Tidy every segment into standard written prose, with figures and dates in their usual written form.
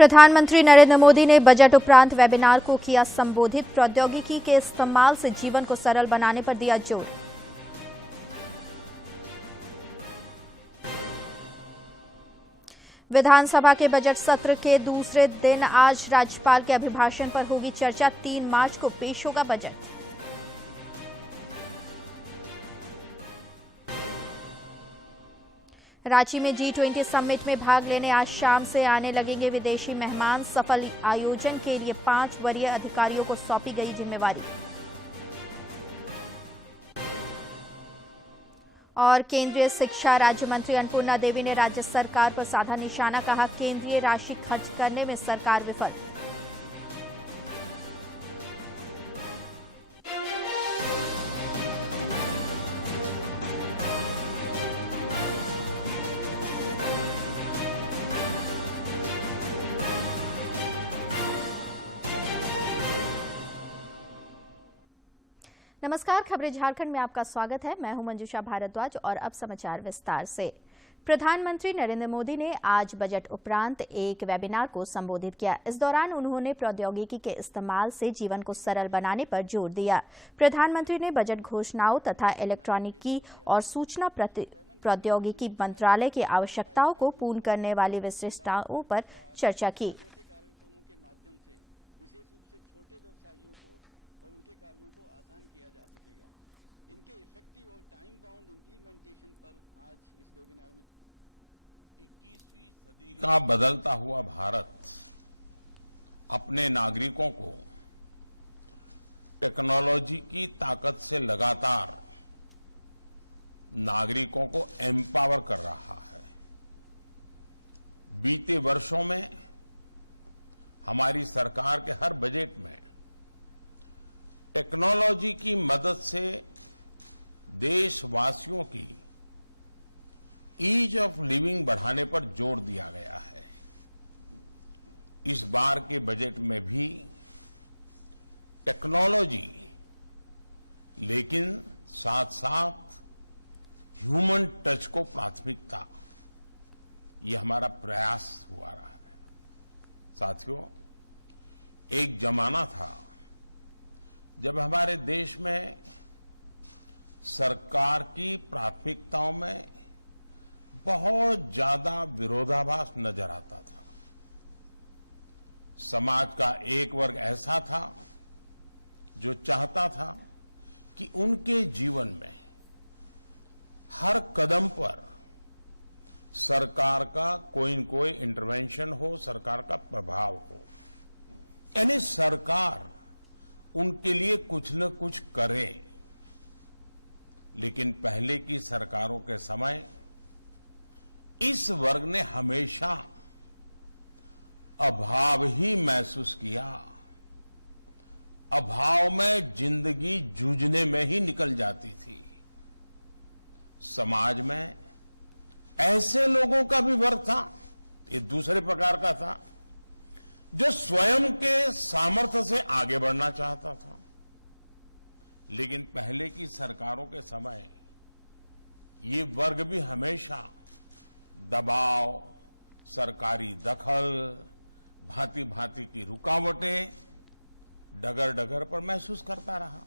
प्रधानमंत्री नरेंद्र मोदी ने बजट उपरांत वेबिनार को किया संबोधित। प्रौद्योगिकी के इस्तेमाल से जीवन को सरल बनाने पर दिया जोर। विधानसभा के बजट सत्र के दूसरे दिन आज राज्यपाल के अभिभाषण पर होगी चर्चा। 3 मार्च को पेश होगा बजट। रांची में G20 समिट में भाग लेने आज शाम से आने लगेंगे विदेशी मेहमान। सफल आयोजन के लिए 5 वरीय अधिकारियों को सौंपी गई जिम्मेवारी। और केंद्रीय शिक्षा राज्य मंत्री अन्नपूर्णा देवी ने राज्य सरकार पर साधा निशाना। कहा, केंद्रीय राशि खर्च करने में सरकार विफल। नमस्कार, खबरें झारखंड में आपका स्वागत है। मैं हूं मंजुषा भारद्वाज और अब समाचार विस्तार से। प्रधानमंत्री नरेंद्र मोदी ने आज बजट उपरांत एक वेबिनार को संबोधित किया। इस दौरान उन्होंने प्रौद्योगिकी के इस्तेमाल से जीवन को सरल बनाने पर जोर दिया। प्रधानमंत्री ने बजट घोषणाओं तथा इलेक्ट्रॉनिकी और सूचना प्रौद्योगिकी मंत्रालय की आवश्यकताओं को पूर्ण करने वाली विशिष्टताओं पर चर्चा की। इनके इफेक्टिव और टाइम बाउंड इंप्लीमेंटेशन पर आज इस वेबिनार में 21वीं सदी का बदलता हुआ भारत अपने नागरिकों को टेक्नोलॉजी की ताकत से लगातार नागरिकों को एम्पावर कर रहा है। बीते वर्षों में हमारी सरकार के हर बजट में टेक्नोलॉजी की मदद से देशवासियों की ईज ऑफ लिविंग बढ़ाने पर जोर दिया गया है। इस बार के बजट में भी टेक्नोलॉजी, लेकिन साथ साथ ह्यूमन टच को प्राथमिकता, ये हमारा प्रयास हुआ रहा है। साथियों, एक जमाना था जब हमारे देश में सरकार की प्राथमिकताओं में बहुत ज्यादा विरोधाभास नजर आता था। समाज का एक वर्ग ऐसा था जो चाहता था कि उनके जीवन में हर कदम पर सरकार का कोई न कोई इंटरवेंशन हो, सरकार का प्रभाव हो, यानी सरकार उनके लिए कुछ न कुछ करे। लेकिन पहले की सरकारों के समय इस वर्ग ने हमेशा अभाव ही महसूस किया। अभाव में जिंदगी जूझने में ही निकल जाती थी। समाज में ऐसे लोगों का भी वर्ग था, ये दूसरे प्रकार का था, जो स्वयं के सामर्थ्य से आगे बढ़ना चाहता था। लेकिन पहले की सरकारों के समय ये वर्ग भी हमेशा दबाव, सरकारी दखल, भांति भांति की रुकावटें डगर डगर पर महसूस करता रहा।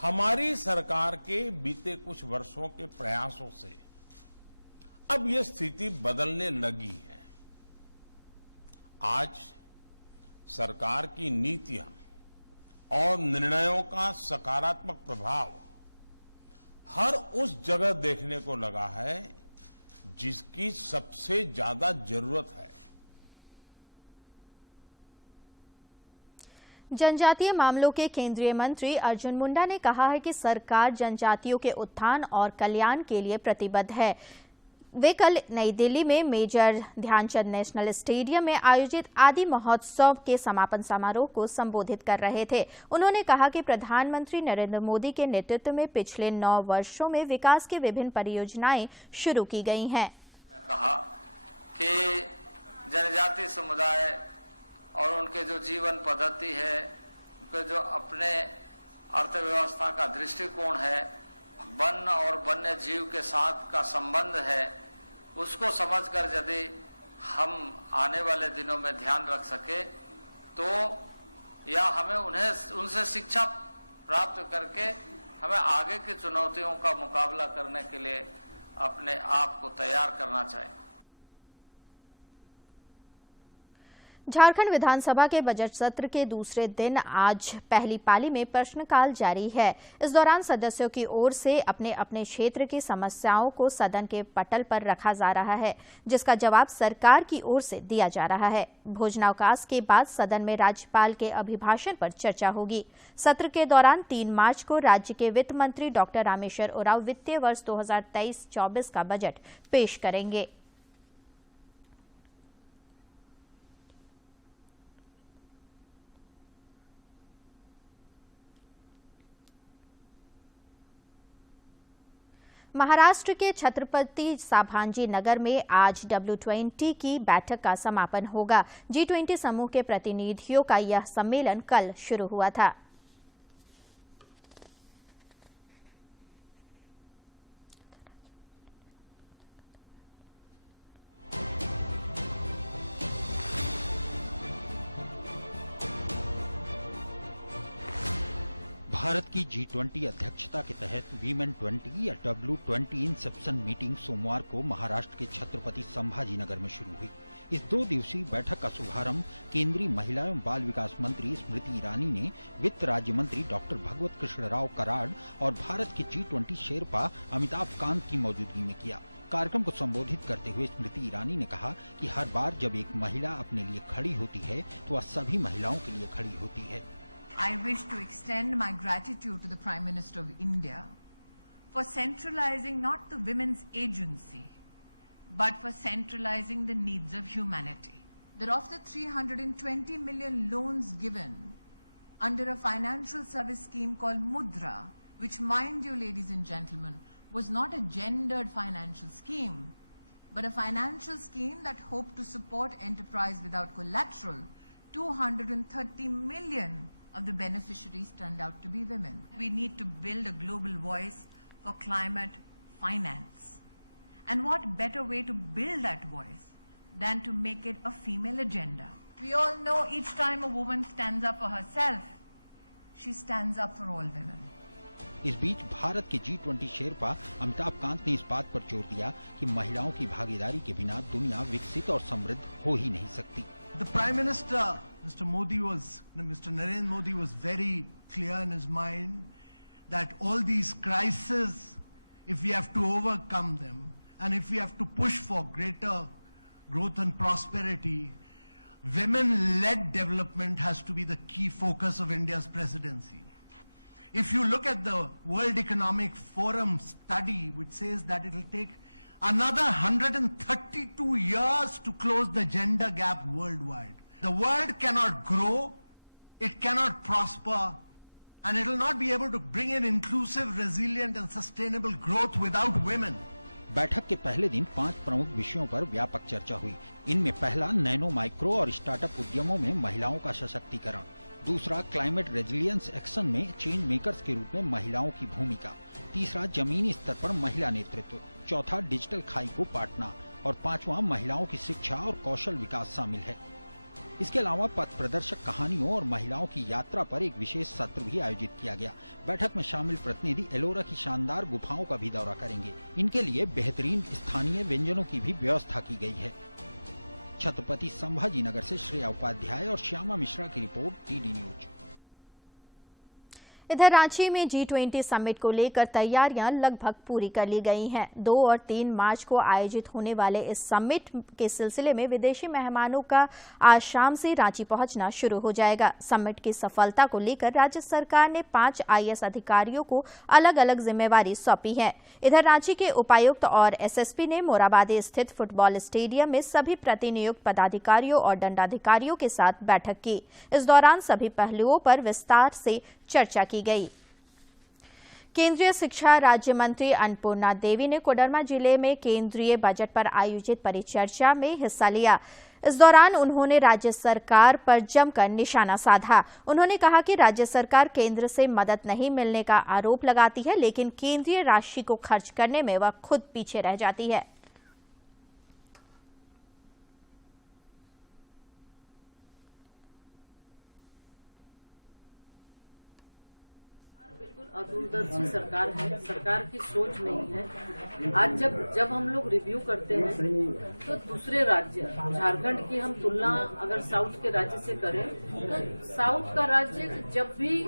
हमारी सरकार के बीते कुछ वर्षों के प्रयासों से अब यह स्थिति बदलने लगी है। आज सरकार की नीतियां और निर्णयों का सकारात्मक प्रभाव हर उस जगह देखने को लगा है जिसकी सबसे ज्यादा जरूरत है। जनजातीय मामलों के केंद्रीय मंत्री अर्जुन मुंडा ने कहा है कि सरकार जनजातियों के उत्थान और कल्याण के लिए प्रतिबद्ध है। वे कल नई दिल्ली में मेजर ध्यानचंद नेशनल स्टेडियम में आयोजित आदि महोत्सव के समापन समारोह को संबोधित कर रहे थे। उन्होंने कहा कि प्रधानमंत्री नरेंद्र मोदी के नेतृत्व में पिछले 9 वर्षों में विकास की विभिन्न परियोजनाएं शुरू की गई हैं। कहा कि जनजातीय समुदाय और उनके जो जीवन पद्धति है, उनके जो अपने अर्थव्यवस्था का दृष्टिकोण है, वन और वन्य जीव के साथ का संबंध है, उसको समझकर यदि हम आने वाले दिनों में ध्यान रख सके, तो या हमें उनसे शिक्षा प्राप्त करके हमें आगे की चुनौतियों का मुकाबला करने के लिए अपने आप को तैयार करना चाहिए। झारखंड विधानसभा के बजट सत्र के दूसरे दिन आज पहली पाली में प्रश्नकाल जारी है। इस दौरान सदस्यों की ओर से अपने अपने क्षेत्र की समस्याओं को सदन के पटल पर रखा जा रहा है, जिसका जवाब सरकार की ओर से दिया जा रहा है। भोजनावकाश के बाद सदन में राज्यपाल के अभिभाषण पर चर्चा होगी। सत्र के दौरान 3 मार्च को राज्य के वित्त मंत्री डॉक्टर रामेश्वर उरांव वित्तीय वर्ष 2023-24 का बजट पेश करेंगे। महाराष्ट्र के छत्रपति साभांजी नगर में आज W20 की बैठक का समापन होगा। G20 समूह के प्रतिनिधियों का यह सम्मेलन कल शुरू हुआ था। भारत की G20 अध्यक्षता के तहत वीमेन 20 या W20 इंसेप्शन मीटिंग सोमवार को महाराष्ट्र के छत्रपति संभाजी नगर में शुरू हुई। इस 2 दिवसीय बैठक का शुभारंभ केंद्रीय महिला एवं बाल विकास मंत्री स्मृति ईरानी ने वित्त राज्य मंत्री डॉक्टर भगवत कृष्ण राव कराड़ और भारत के G20 शेरपा अमिताभ कांत की मौजूदगी में किया। कार्यक्रम को संबोधित करते हुए स्मृति ईरानी ने कहा कि हर बार जब एक महिला अपने लिए खड़ी होती है तो वह सभी महिलाओं के लिए खड़ी होती है। I wish to extend my gratitude to the Prime Minister of India for centralizing not the women's agency, but for centralizing the needs of humanity. That of the 320 million loans given under a financial service scheme called Mudra, which, mind you, ladies and gentlemen, was not a gendered financial scheme, but a financial scheme that hoped to support enterprise without collateral, 230 million of the beneficiaries turned out to be women. We need to build a global voice for climate finance. And what better way to build that voice than to make it a female agenda? We all know each time a woman stands up for herself, she stands up for all women. इस बीच भारत के G20 Sherpa Amitabh Kant ने इस बात पर जोर दिया कि महिलाओं की भागीदारी के बिना दुनिया विकसित और समृद्ध हो ही नहीं सकती। The Prime Minister, Mr. Narendra Modi was very clear in his mind that all these crises, if we have to overcome them and if we have to push for greater growth and prosperity, women-led development has to be the key focus of India's presidency. If you look at the World Economic Forum study, which says that it will take another 132 years to close the gender gap worldwide. The world cannot grow, it cannot prosper, and it will not be able to bring in inclusive, resilient and sustainable growth without women. बैठक के पहले दिन 5 प्रमुख विषयों पर व्यापक चर्चा हुई। इनमें पहला नैनो, माइक्रो और स्टार्टअप उद्यमों में महिलाओं का सशक्तिकरण, दूसरा क्लाइमेट रेजिलियंस एक्शन में चेंज मेकर्स के रूप में महिलाओं की भूमिका, तीसरा जमीनी स्तर पर महिला नेतृत्व, चौथा डिजिटल खाई को पाटना और 5वां महिलाओं की शिक्षा और कौशल विकास शामिल है। इसके अलावा पथ प्रदर्शक कहानियों और महिलाओं की यात्रा पर एक विशेष सत्र भी आयोजित किया गया। बैठक में शामिल प्रतिनिधि एलोरा की शानदार गुफाओं का भी दौरा करेंगे। इनके लिए बेहतरीन स्थानीय व्यंजनों की भी व्यवस्था की गई है। छत्रपति संभाजी नगर से श्रेया उपाध्याय और श्यामा मिश्रा की रिपोर्ट, टीडी न्यूज। इधर रांची में G20 समिट को लेकर तैयारियां लगभग पूरी कर ली गई हैं। 2 और 3 मार्च को आयोजित होने वाले इस समिट के सिलसिले में विदेशी मेहमानों का आज शाम से रांची पहुंचना शुरू हो जाएगा। समिट की सफलता को लेकर राज्य सरकार ने 5 IAS अधिकारियों को अलग अलग जिम्मेवारी सौंपी है। इधर रांची के उपायुक्त और SSP ने मोराबादी स्थित फुटबॉल स्टेडियम में सभी प्रतिनियुक्त पदाधिकारियों और दंडाधिकारियों के साथ बैठक की। इस दौरान सभी पहलुओं पर विस्तार से चर्चा की गई। केंद्रीय शिक्षा राज्य मंत्री अन्नपूर्णा देवी ने कोडरमा जिले में केंद्रीय बजट पर आयोजित परिचर्चा में हिस्सा लिया। इस दौरान उन्होंने राज्य सरकार पर जमकर निशाना साधा। उन्होंने कहा कि राज्य सरकार केंद्र से मदद नहीं मिलने का आरोप लगाती है, लेकिन केंद्रीय राशि को खर्च करने में वह खुद पीछे रह जाती है। अदूरदर्शी सरकार है, सरकार की सोच नहीं है। आज जब हम लोग रिव्यू करते हैं तो दूसरे राज्य, झारखंड की हम तुलना अगर साउथ के राज्य से करें तो साउथ का राज्य जब भी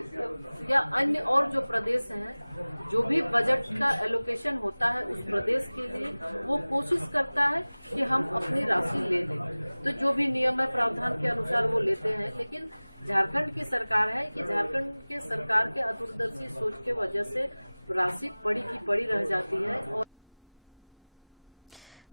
या अन्य और जो प्रदेश हैं, जो भी बजट का एलोकेशन होता है उस प्रदेश के लिए वो कोशिश करता है कि हम अपनी राशि ले लें। तो जो भी नियम है प्रावधान के अनुसार वो लेते हैं। लेकिन झारखंड की सरकार है कि झारखंड के सरकार के अदूरदर्शी सोच के वजह से राशि पड़ी की पड़ी रह जाती है। और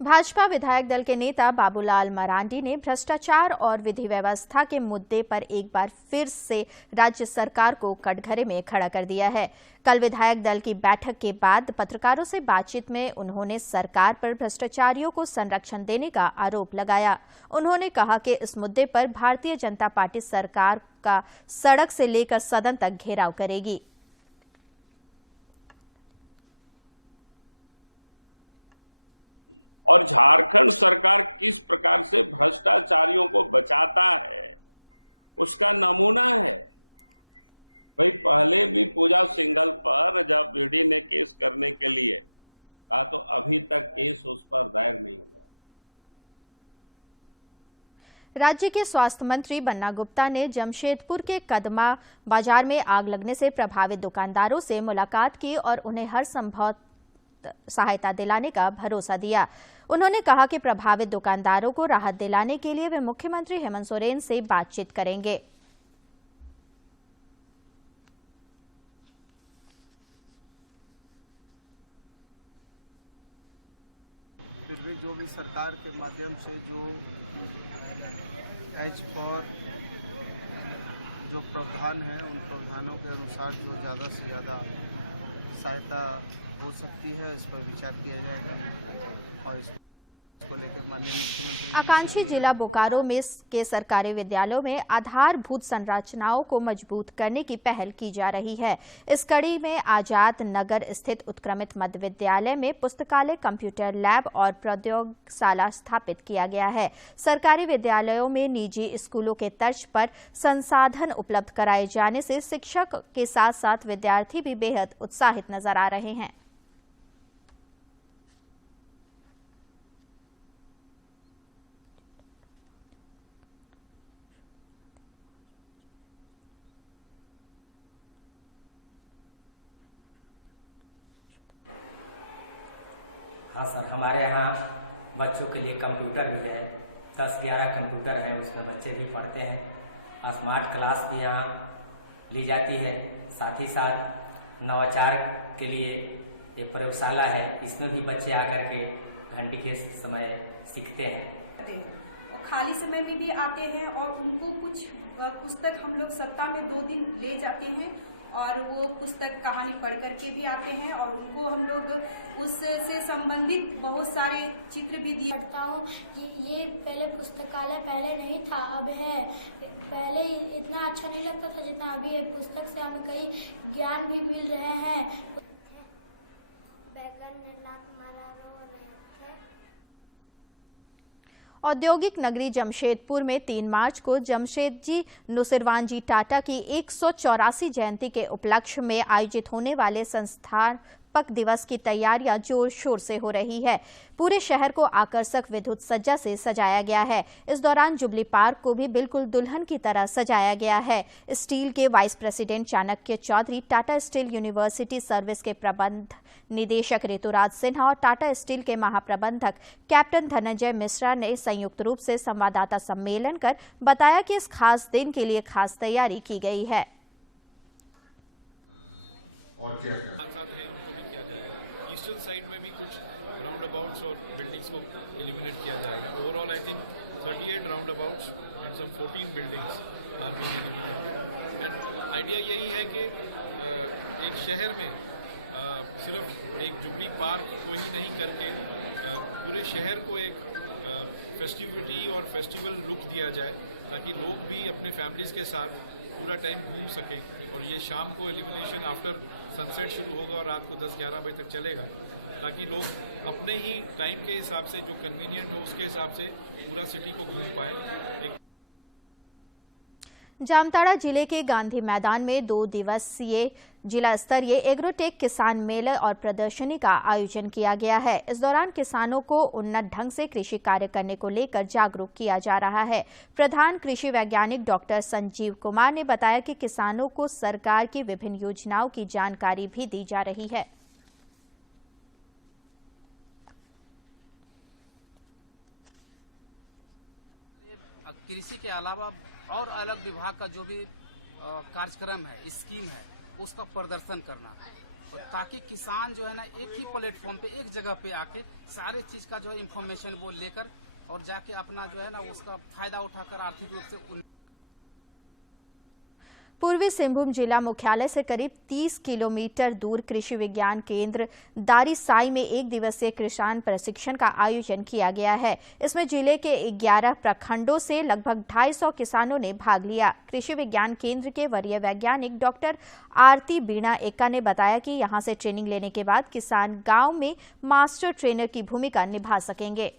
भाजपा विधायक दल के नेता बाबूलाल मरांडी ने भ्रष्टाचार और विधि व्यवस्था के मुद्दे पर एक बार फिर से राज्य सरकार को कटघरे में खड़ा कर दिया है। कल विधायक दल की बैठक के बाद पत्रकारों से बातचीत में उन्होंने सरकार पर भ्रष्टाचारियों को संरक्षण देने का आरोप लगाया। उन्होंने कहा कि इस मुद्दे पर भारतीय जनता पार्टी सरकार का सड़क से लेकर सदन तक घेराव करेगी। और झारखंड सरकार किस प्रकार से भ्रष्टाचारियों को बचाता है उसका नमूना है। भाई पहले भी पूजा सिंघल पर जब ईडी ने केस करने के लिए कहा तो अभी तक केस उस पर दायर नहीं हुआ। राज्य के स्वास्थ्य मंत्री बन्ना गुप्ता ने जमशेदपुर के कदमा बाजार में आग लगने से प्रभावित दुकानदारों से मुलाकात की और उन्हें हर संभव सहायता दिलाने का भरोसा दिया। उन्होंने कहा कि प्रभावित दुकानदारों को राहत दिलाने के लिए वे मुख्यमंत्री हेमंत सोरेन से बातचीत करेंगे। फिर भी जो भी सरकार के माध्यम से जो एज फॉर जो प्रावधान है उन प्रावधानों के अनुसार जो ज़्यादा से ज़्यादा सहायता हो सकती है इस पर विचार किया जाएगा और इसको लेकर माननीय मुख्यमंत्री। आकांक्षी जिला बोकारो में के सरकारी विद्यालयों में आधारभूत संरचनाओं को मजबूत करने की पहल की जा रही है। इस कड़ी में आजाद नगर स्थित उत्क्रमित मध्य विद्यालय में पुस्तकालय, कंप्यूटर लैब और प्रयोगशाला स्थापित किया गया है। सरकारी विद्यालयों में निजी स्कूलों के तर्ज पर संसाधन उपलब्ध कराए जाने से शिक्षक के साथ साथ विद्यार्थी भी बेहद उत्साहित नजर आ रहे हैं। हाँ सर, हमारे यहाँ बच्चों के लिए कंप्यूटर भी है, 10-11 कंप्यूटर हैं, उसमें बच्चे भी पढ़ते हैं। स्मार्ट क्लास भी यहाँ ली जाती है। साथ ही साथ नवाचार के लिए एक प्रयोगशाला है, इसमें भी बच्चे आकर के घंटे के समय सीखते हैं। और खाली समय में भी आते हैं और उनको कुछ पुस्तक हम लोग सप्ताह में 2 दिन ले जाते हैं और वो पुस्तक कहानी पढ़ करके भी आते हैं और उनको हम लोग उससे संबंधित बहुत सारे चित्र भी दिए। पढ़ता हूँ। ये पहले पुस्तकालय पहले नहीं था, अब है। पहले इतना अच्छा नहीं लगता था जितना अभी है। पुस्तक से हमें कई ज्ञान भी मिल रहे हैं। औद्योगिक नगरी जमशेदपुर में 3 मार्च को जमशेदजी नुसिरवानजी टाटा की 184 जयंती के उपलक्ष्य में आयोजित होने वाले संस्थापक दिवस की तैयारियां जोर शोर से हो रही है। पूरे शहर को आकर्षक विद्युत सज्जा से सजाया गया है। इस दौरान जुबली पार्क को भी बिल्कुल दुल्हन की तरह सजाया गया है। स्टील के vice president Chanakya Chaudhary, Tata steel university service के प्रबंध निदेशक ऋतुराज सिन्हा और टाटा स्टील के महाप्रबंधक कैप्टन धनंजय मिश्रा ने संयुक्त रूप से संवाददाता सम्मेलन कर बताया कि इस खास दिन के लिए खास तैयारी की गई है। और क्या ईस्टर्न साइड में भी कुछ राउंड अबाउट्स और बिल्डिंग्स को इल्यूमिनेट किया जाएगा। Overall I think 38 roundabouts and some 14 buildings are being illuminated. And idea यही है कि एक शहर में सिर्फ एक जुबली पार्क को ही नहीं करके पूरे शहर को एक फेस्टिविटी और फेस्टिवल लुक दिया जाए ताकि लोग भी अपने फैमिलीज के साथ पूरा टाइम घूम सकें। और ये शाम को इल्यूमिनेशन आफ्टर सनसेट शुरू होगा और रात को 10-11 बजे तक चलेगा ताकि लोग अपने ही टाइम के हिसाब से जो कन्वीनियंट हो उसके हिसाब से पूरा सिटी को घूम पाए। जामताड़ा जिले के गांधी मैदान में 2 दिवसीय जिला स्तरीय एग्रोटेक किसान मेले और प्रदर्शनी का आयोजन किया गया है। इस दौरान किसानों को उन्नत ढंग से कृषि कार्य करने को लेकर जागरूक किया जा रहा है। प्रधान कृषि वैज्ञानिक डॉक्टर संजीव कुमार ने बताया कि किसानों को सरकार की विभिन्न योजनाओं की जानकारी भी दी जा रही है। कृषि के अलावा और अलग विभाग का जो भी कार्यक्रम है, स्कीम है, उसका प्रदर्शन करना, और ताकि किसान जो है ना एक ही प्लेटफॉर्म पे एक जगह पे आके सारे चीज का जो है इंफॉर्मेशन वो लेकर और जाके अपना जो है ना उसका फायदा उठाकर आर्थिक रूप से। पूर्वी सिंहभूम जिला मुख्यालय से करीब 30 किलोमीटर दूर कृषि विज्ञान केंद्र दारीसाई में 1 दिवसीय किसान प्रशिक्षण का आयोजन किया गया है। इसमें जिले के 11 प्रखंडों से लगभग 250 किसानों ने भाग लिया। कृषि विज्ञान केंद्र के वरीय वैज्ञानिक डॉक्टर आरती बीणा एक्का ने बताया कि यहां से ट्रेनिंग लेने के बाद किसान गांव में मास्टर ट्रेनर की भूमिका निभा सकेंगे।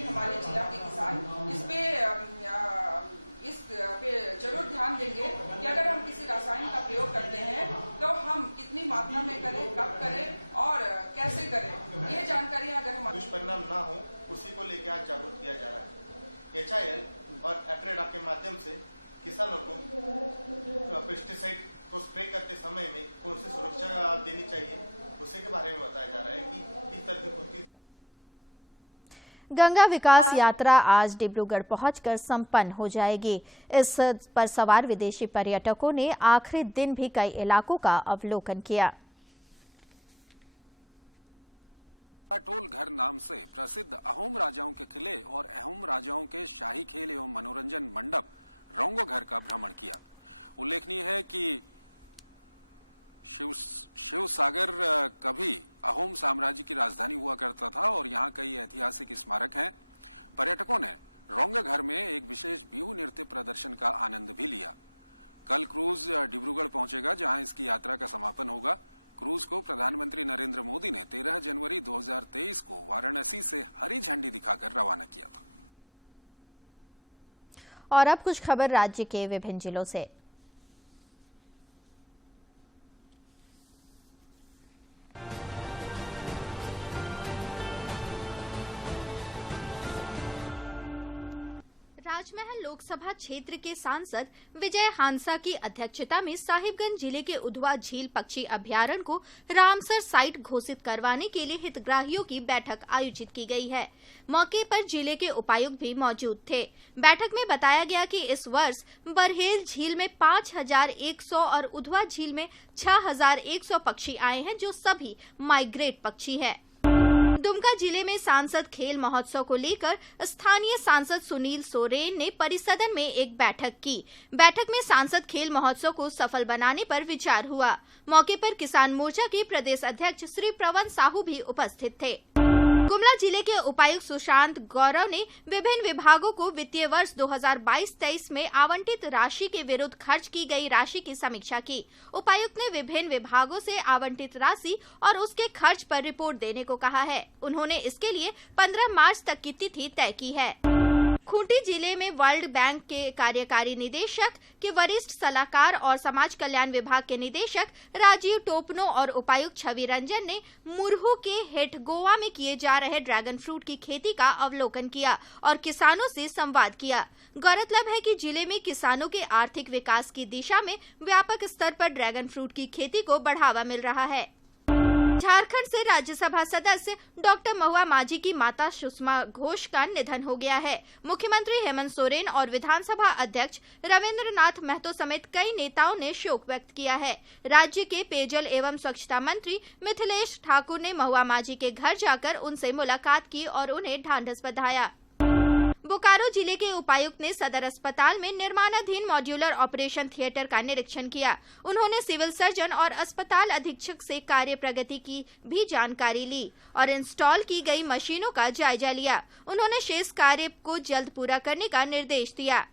हमारे जिला के किसान इस पे जरूर ध्यान देंगे कि अगर हम किसी रसायन का प्रयोग करते हैं तो हम कितनी मात्रा में करें, कब करें और कैसे करें, ये जानकारी अगर हम दुष्परिणाम ना हो उसी को लेकर आज जागरूक किया जा रहा है। HIL और एफ्रेडा के माध्यम से किसानों को पेस्टिसाइड को स्प्रे करते समय में कौन सी सुरक्षा देनी चाहिए उसी के बारे में बताया जा रहा है कि किस तरह से खुद की। गंगा विकास यात्रा आज डिब्रूगढ़ पहुंचकर संपन्न हो जाएगी। इस पर सवार विदेशी पर्यटकों ने आखिरी दिन भी कई इलाकों का अवलोकन किया। टोल घर नाम से प्रसिद्ध अहोम राजाओं के किले और अहोम राजाओं के शाही खेल एवं मनोरंजन मंडप रोंगो घर का भ्रमण किया। उल्लेखनीय है कि शिव सागर कभी अहोम साम्राज्य की राजधानी हुआ करता था और यहाँ कई ऐतिहासिक स्मारक हैं। पर्यटकों ने रोंगे घर में एक विशेष बिहू नृत्य प्रदर्शन का आनंद भी लिया। कल क्रूज डिब्रूगढ़ पहुंचेगा, जहां इसकी यात्रा का समापन होगा। क्रूज को प्रधानमंत्री नरेंद्र मोदी ने 13 जनवरी 2023 को वाराणसी से हरी झंडी दिखाकर रवाना किया था। और अब कुछ खबर राज्य के विभिन्न जिलों से। राजमहल लोकसभा क्षेत्र के सांसद विजय हांसा की अध्यक्षता में साहिबगंज जिले के उधवा झील पक्षी अभयारण्य को रामसर साइट घोषित करवाने के लिए हितग्राहियों की बैठक आयोजित की गई है। मौके पर जिले के उपायुक्त भी मौजूद थे। बैठक में बताया गया कि इस वर्ष बरहेल झील में 5100 और उधवा झील में 6100 पक्षी आए हैं, जो सभी माइग्रेट पक्षी हैं। दुमका जिले में सांसद खेल महोत्सव को लेकर स्थानीय सांसद सुनील सोरेन ने परिसदन में एक बैठक की। बैठक में सांसद खेल महोत्सव को सफल बनाने पर विचार हुआ। मौके पर किसान मोर्चा के प्रदेश अध्यक्ष श्री प्रवन साहू भी उपस्थित थे। गुमला जिले के उपायुक्त सुशांत गौरव ने विभिन्न विभागों को वित्तीय वर्ष 2022-23 में आवंटित राशि के विरुद्ध खर्च की गई राशि की समीक्षा की। उपायुक्त ने विभिन्न विभागों से आवंटित राशि और उसके खर्च पर रिपोर्ट देने को कहा है। उन्होंने इसके लिए 15 मार्च तक की तिथि तय की है। खूंटी जिले में वर्ल्ड बैंक के कार्यकारी निदेशक के वरिष्ठ सलाहकार और समाज कल्याण विभाग के निदेशक राजीव टोपनो और उपायुक्त छवि रंजन ने मुरहू के हेटगोवा में किए जा रहे ड्रैगन फ्रूट की खेती का अवलोकन किया और किसानों से संवाद किया। गौरतलब है कि जिले में किसानों के आर्थिक विकास की दिशा में व्यापक स्तर पर ड्रैगन फ्रूट की खेती को बढ़ावा मिल रहा है। झारखंड से राज्यसभा सदस्य डॉक्टर महुआ माझी की माता सुषमा घोष का निधन हो गया है। मुख्यमंत्री हेमंत सोरेन और विधानसभा अध्यक्ष रविंद्र नाथ महतो समेत कई नेताओं ने शोक व्यक्त किया है। राज्य के पेयजल एवं स्वच्छता मंत्री मिथिलेश ठाकुर ने महुआ माझी के घर जाकर उनसे मुलाकात की और उन्हें ढांढस बंधाया। बोकारो जिले के उपायुक्त ने सदर अस्पताल में निर्माणाधीन मॉड्यूलर ऑपरेशन थिएटर का निरीक्षण किया। उन्होंने सिविल सर्जन और अस्पताल अधीक्षक से कार्य प्रगति की भी जानकारी ली और इंस्टॉल की गई मशीनों का जायजा लिया। उन्होंने शेष कार्य को जल्द पूरा करने का निर्देश दिया।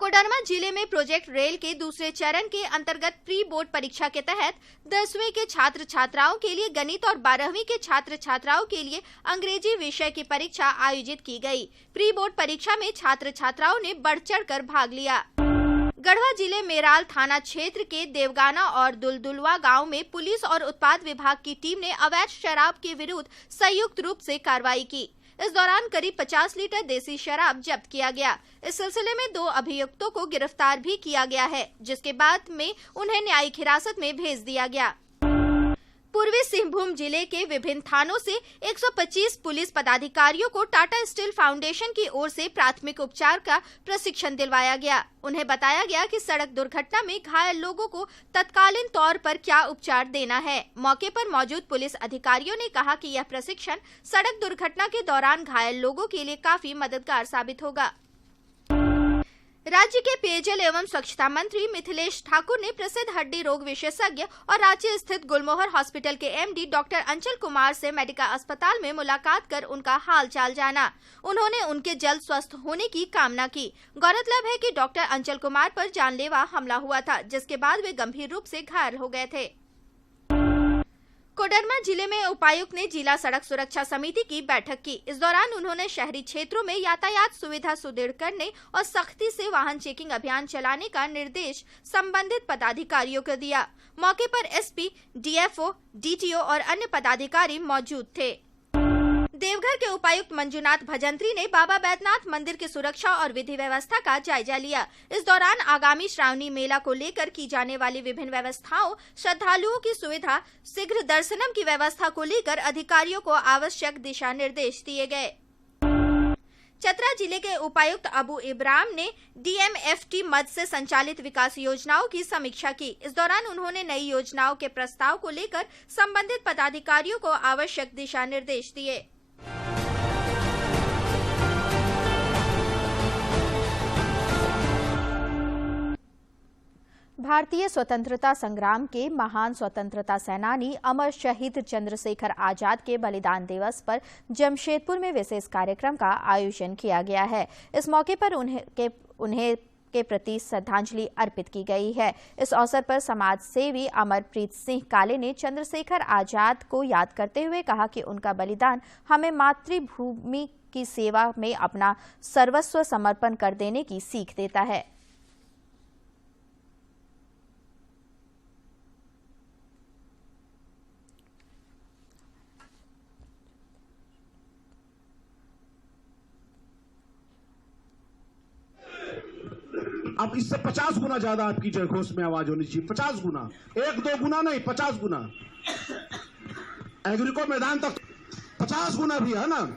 कोडरमा जिले में प्रोजेक्ट रेल के दूसरे चरण के अंतर्गत प्री बोर्ड परीक्षा के तहत 10वीं के छात्र छात्राओं के लिए गणित और 12वीं के छात्र छात्राओं के लिए अंग्रेजी विषय की परीक्षा आयोजित की गई। प्री बोर्ड परीक्षा में छात्र छात्राओं ने बढ़ चढ़कर भाग लिया। गढ़वा जिले मेराल थाना क्षेत्र के देवगाना और दुलदुलवा गांव में पुलिस और उत्पाद विभाग की टीम ने अवैध शराब के विरुद्ध संयुक्त रूप से कार्रवाई की। इस दौरान करीब 50 लीटर देसी शराब जब्त किया गया। इस सिलसिले में 2 अभियुक्तों को गिरफ्तार भी किया गया है, जिसके बाद में उन्हें न्यायिक हिरासत में भेज दिया गया। पूर्वी सिंहभूम जिले के विभिन्न थानों से 125 पुलिस पदाधिकारियों को टाटा स्टील फाउंडेशन की ओर से प्राथमिक उपचार का प्रशिक्षण दिलवाया गया। उन्हें बताया गया कि सड़क दुर्घटना में घायल लोगों को तत्कालीन तौर पर क्या उपचार देना है। मौके पर मौजूद पुलिस अधिकारियों ने कहा कि यह प्रशिक्षण सड़क दुर्घटना के दौरान घायल लोगों के लिए काफी मददगार साबित होगा। राज्य के पेयजल एवं स्वच्छता मंत्री मिथिलेश ठाकुर ने प्रसिद्ध हड्डी रोग विशेषज्ञ और रांची स्थित गुलमोहर हॉस्पिटल के एमडी डॉक्टर अंचल कुमार से मेडिका अस्पताल में मुलाकात कर उनका हाल चाल जाना। उन्होंने उनके जल्द स्वस्थ होने की कामना की। गौरतलब है कि डॉक्टर अंचल कुमार पर जानलेवा हमला हुआ था, जिसके बाद वे गंभीर रूप से घायल हो गए थे। कोडरमा जिले में उपायुक्त ने जिला सड़क सुरक्षा समिति की बैठक की। इस दौरान उन्होंने शहरी क्षेत्रों में यातायात सुविधा सुदृढ़ करने और सख्ती से वाहन चेकिंग अभियान चलाने का निर्देश संबंधित पदाधिकारियों को दिया। मौके पर एसपी, डीएफओ, डीटीओ और अन्य पदाधिकारी मौजूद थे। देवघर के उपायुक्त मंजुनाथ भजंत्री ने बाबा बैद्यनाथ मंदिर की सुरक्षा और विधि व्यवस्था का जायजा लिया। इस दौरान आगामी श्रावणी मेला को लेकर की जाने वाली विभिन्न व्यवस्थाओं, श्रद्धालुओं की सुविधा, शीघ्र दर्शनम की व्यवस्था को लेकर अधिकारियों को आवश्यक दिशा निर्देश दिए गए। चतरा जिले के उपायुक्त अबू इब्राहिम ने डीएमएफटी मद से संचालित विकास योजनाओं की समीक्षा की। इस दौरान उन्होंने नई योजनाओं के प्रस्ताव को लेकर संबंधित पदाधिकारियों को आवश्यक दिशा निर्देश दिए। भारतीय स्वतंत्रता संग्राम के महान स्वतंत्रता सेनानी अमर शहीद चंद्रशेखर आजाद के बलिदान दिवस पर जमशेदपुर में विशेष कार्यक्रम का आयोजन किया गया है। इस मौके पर उन्हें के प्रति श्रद्धांजलि अर्पित की गई है। इस अवसर पर समाज सेवी अमरप्रीत सिंह काले ने चंद्रशेखर आजाद को याद करते हुए कहा कि उनका बलिदान हमें मातृभूमि की सेवा में अपना सर्वस्व समर्पण कर देने की सीख देता है। अब इससे 50 गुना ज्यादा आपकी जयघोष में आवाज होनी चाहिए। 50 गुना, 1-2 गुना नहीं, 50 गुना। एग्रीको मैदान तक 50 गुना भी है ना।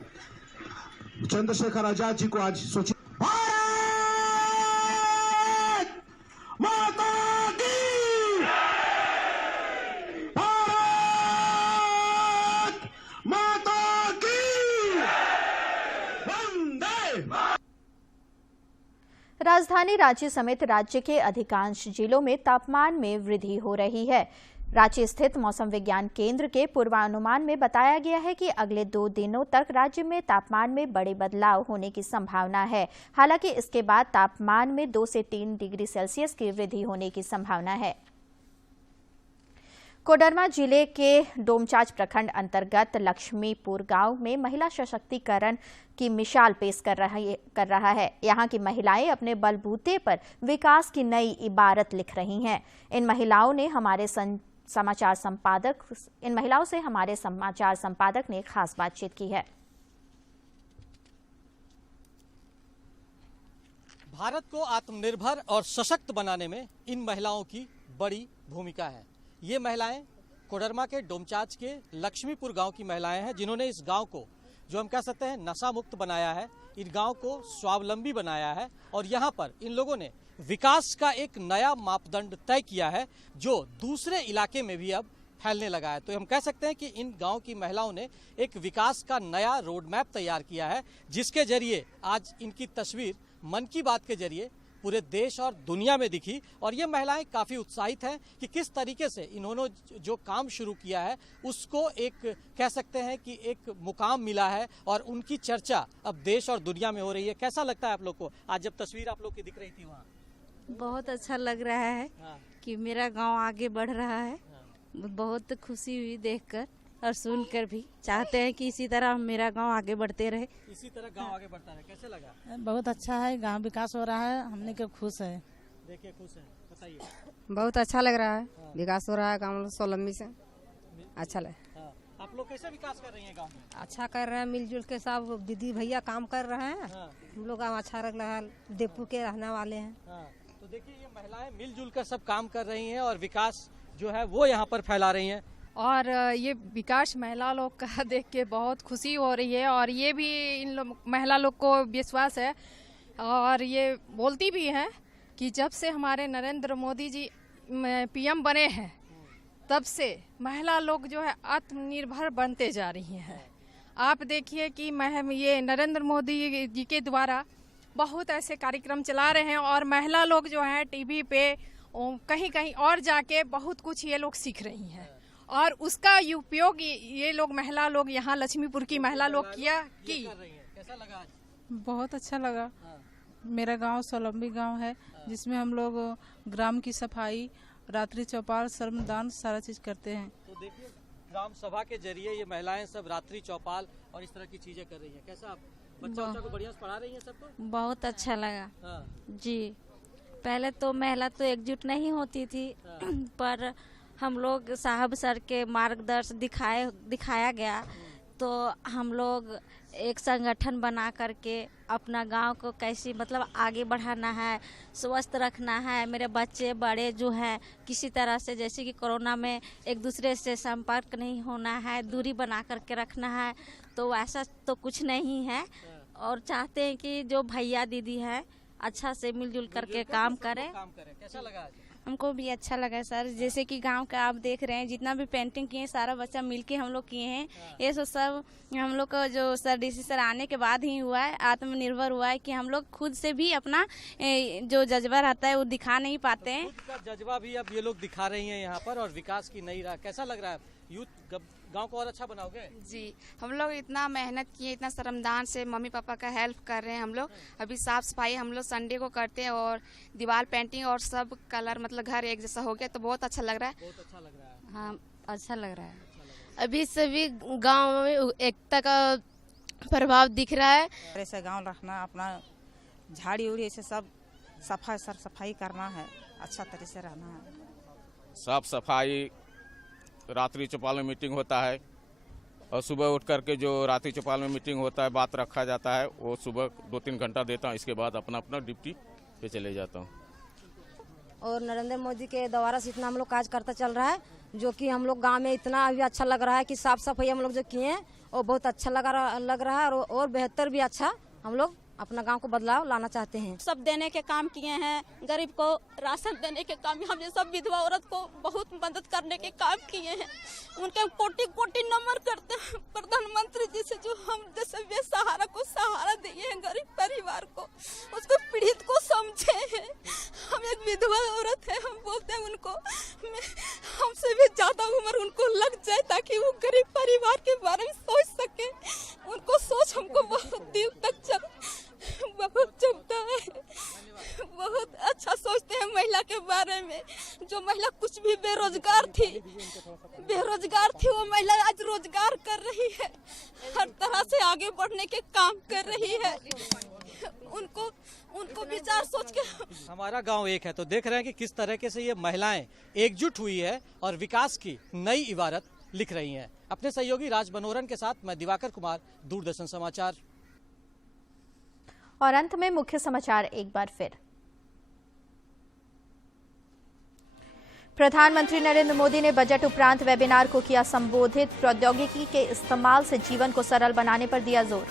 चंद्रशेखर आजाद जी को आज सोचिए। भारत माता की, भारत माता की, वंदे। राजधानी रांची समेत राज्य के अधिकांश जिलों में तापमान में वृद्धि हो रही है। रांची स्थित मौसम विज्ञान केंद्र के पूर्वानुमान में बताया गया है कि अगले 2 दिनों तक राज्य में तापमान में बड़े बदलाव होने की संभावना है। हालांकि इसके बाद तापमान में 2 से 3 डिग्री सेल्सियस की वृद्धि होने की संभावना है। कोडरमा जिले के डोमचांच प्रखंड अंतर्गत लक्ष्मीपुर गांव में महिला सशक्तिकरण की मिसाल पेश कर रहा है। यहां की महिलाएं अपने बलबूते पर विकास की नई इबारत लिख रही हैं। इन महिलाओं से हमारे समाचार संपादक ने खास बातचीत की है। भारत को आत्मनिर्भर और सशक्त बनाने में इन महिलाओं की बड़ी भूमिका है। ये महिलाएं कोडरमा के डोमचांच के लक्ष्मीपुर गांव की महिलाएं हैं, जिन्होंने इस गांव को, जो हम कह सकते हैं, नशा मुक्त बनाया है, इन गांव को स्वावलंबी बनाया है और यहां पर इन लोगों ने विकास का एक नया मापदंड तय किया है, जो दूसरे इलाके में भी अब फैलने लगा है। तो हम कह सकते हैं कि इन गांव की महिलाओं ने एक विकास का नया रोड मैप तैयार किया है, जिसके जरिए आज इनकी तस्वीर मन की बात के जरिए पूरे देश और दुनिया में दिखी और ये महिलाएं काफ़ी उत्साहित हैं कि किस तरीके से इन्होंने जो काम शुरू किया है उसको एक कह सकते हैं कि एक मुकाम मिला है और उनकी चर्चा अब देश और दुनिया में हो रही है। कैसा लगता है आप लोग को आज जब तस्वीर आप लोग की दिख रही थी वहाँ? बहुत अच्छा लग रहा है कि मेरा गांव आगे बढ़ रहा है। बहुत खुशी हुई देखकर और सुनकर भी। चाहते हैं कि इसी तरह मेरा गांव आगे बढ़ते रहे। इसी तरह गांव आगे बढ़ता रहे। कैसे लगा? बहुत अच्छा है, गांव विकास हो रहा है, हमने के खुश है। देखिए खुश है, बताइए। बहुत अच्छा लग रहा है, विकास हो रहा है गाँव सोलम्बी से, अच्छा लगा। आप लोग कैसे विकास कर रही हैं गाँव में? अच्छा कर रहे हैं, मिलजुल के सब दीदी भैया काम कर रहे हैं। हम लोग गाँव अच्छा लग रहा है, देवपुर के रहने वाले हैं। तो देखिए ये महिलाएं मिलजुल कर सब काम कर रही हैं और विकास जो है वो यहाँ पर फैला रही हैं। और ये विकास महिला लोग का देख के बहुत खुशी हो रही है और ये भी इन लोग महिला लोग को विश्वास है और ये बोलती भी हैं कि जब से हमारे नरेंद्र मोदी जी पीएम बने हैं तब से महिला लोग जो है आत्मनिर्भर बनते जा रही हैं। आप देखिए कि ये नरेंद्र मोदी जी के द्वारा बहुत ऐसे कार्यक्रम चला रहे हैं और महिला लोग जो है टीवी पे कहीं कहीं और जाके बहुत कुछ ये लोग सीख रही हैं और उसका उपयोग ये लोग महिला लोग यहाँ लक्ष्मीपुर की महिला लोग किया कि कैसा लगा? बहुत अच्छा लगा। मेरा गांव सोलम्बी गांव है जिसमें हम लोग ग्राम की सफाई, रात्रि चौपाल, श्रमदान सारा चीज करते हैं। तो देखिए ग्राम सभा के जरिए ये महिलाएं सब रात्रि चौपाल और इस तरह की चीजें कर रही हैं। कैसा बच्चा को बढ़िया से पढ़ा रही हैं सबको? बहुत अच्छा लगा जी। पहले तो महिला तो एकजुट नहीं होती थी पर हम लोग साहब सर के मार्गदर्शन दिखाया गया तो हम लोग एक संगठन बना करके अपना गांव को कैसे मतलब आगे बढ़ाना है, स्वस्थ रखना है। मेरे बच्चे बड़े जो हैं किसी तरह से जैसे कि कोरोना में एक दूसरे से संपर्क नहीं होना है, दूरी बना करके रखना है, तो ऐसा तो कुछ नहीं है और चाहते हैं कि जो भैया दीदी है अच्छा से मिलजुल करके काम करें। कैसा लगा? हमको भी अच्छा लगा सर। जैसे कि गांव का आप देख रहे हैं जितना भी पेंटिंग किए सारा बच्चा मिलके हम लोग किए हैं। ये सब हम लोग का जो सर डीसी सर आने के बाद ही हुआ है, आत्मनिर्भर हुआ है कि हम लोग खुद से भी अपना जो जज्बा रहता है वो दिखा नहीं पाते हैं। खुद का जज्बा भी अब ये लोग दिखा रही हैं यहाँ पर और विकास की नई राह। कैसा लग रहा है? यूथ गांव को और अच्छा बनाओगे? जी, हम लोग इतना मेहनत किए, इतना श्रमदान से मम्मी पापा का हेल्प कर रहे हैं। हम लोग अभी साफ सफाई हम लोग संडे को करते हैं और दीवार पेंटिंग और सब कलर मतलब घर एक जैसा हो गया तो बहुत अच्छा लग रहा है। बहुत अच्छा लग रहा है। हाँ, अच्छा लग रहा है। अभी सभी गांव में एकता का प्रभाव दिख रहा है। ऐसे गांव रखना, अपना झाड़ी उड़ी ऐसे सब सफाई करना है, अच्छा तरह से रहना है। साफ सफाई, रात्रि चौपाल में मीटिंग होता है और सुबह उठ करके जो रात्रि चौपाल में मीटिंग होता है, बात रखा जाता है, वो सुबह 2-3 घंटा देता हूँ। इसके बाद अपना अपना ड्यूटी पे चले जाता हूँ। और नरेंद्र मोदी के द्वारा से इतना हम लोग काज करता चल रहा है जो कि हम लोग गांव में इतना अभी अच्छा लग रहा है कि साफ सफाई हम लोग जो किए हैं वो बहुत अच्छा लग रहा है और बेहतर भी अच्छा हम लोग अपना गांव को बदलाव लाना चाहते हैं। सब देने के काम किए हैं, गरीब को राशन देने के काम, हम ये सब विधवा औरत को बहुत मदद करने के काम किए हैं। उनके कोटि कोटि नमन करते हैं प्रधानमंत्री जी से जो हम जैसे बेसहारा को सहारा दिए हैं, गरीब परिवार को, उसको पीड़ित को समझे हैं। हम एक विधवा औरत है, हम बोलते हैं उनको हमसे भी ज्यादा उम्र उनको लग जाए ताकि वो गरीब परिवार के बारे में सोच सके। उनको सोच हमको बहुत दिल तक बहुत चुभता है। बहुत अच्छा सोचते हैं महिला के बारे में। जो महिला कुछ भी बेरोजगार थी वो महिला आज रोजगार कर रही है, हर तरह से आगे बढ़ने के काम कर रही है। उनको विचार सोच के हमारा गांव एक है तो देख रहे हैं कि किस तरीके से ये महिलाएं एकजुट हुई है और विकास की नई इबारत लिख रही हैं। अपने सहयोगी राज बनोरन के साथ मैं दिवाकर कुमार, दूरदर्शन समाचार। और अंत में मुख्य समाचार एक बार फिर। प्रधानमंत्री नरेंद्र मोदी ने बजट उपरांत वेबिनार को किया संबोधित। प्रौद्योगिकी के इस्तेमाल से जीवन को सरल बनाने पर दिया जोर।